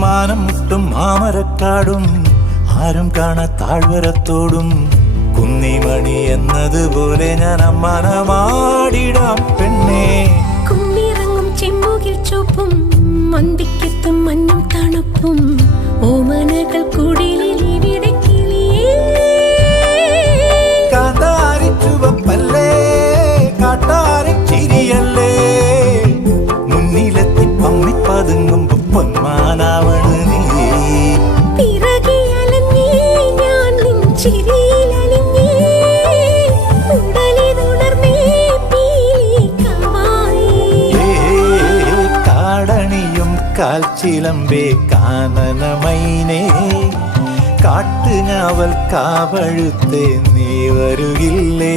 മാനം മുട്ടും മാമരക്കാടും ആരും കാണാ താഴ്വരത്തോടും കുന്നിമണി എന്നതുപോലെ ഞാൻ അമ്മാനമാടിടാം പെണ്ണേ. കുമ്മിറങ്ങും ചെമ്മുകിൽ ചുവപ്പും മന്തിക്കെത്തും മഞ്ഞും തണുപ്പും ഓമനകൾ കുടിലിൽ ഇവിടെ കിളിയേ. കാന്താരി ചുവപ്പല്ലേ കാട്ടാരി ചിരിയല്ലേ മുന്നിലെത്തി പമ്മി പതുങ്ങുമ്പോ പൊന്മാനാവണ് നീ. പിറകെ അലഞ്ഞേ ഞാൻ നിൻ ചിരിയിലലിഞ്ഞേ ഉടലിതുണർന്നേ പീലിക്കവായി. കാടണിയും കാൽച്ചിലമ്പേ കാനനമൈനേ കാട്ടുഞാവൽ കാവഴുത്തേ നീ വരുകില്ലേ.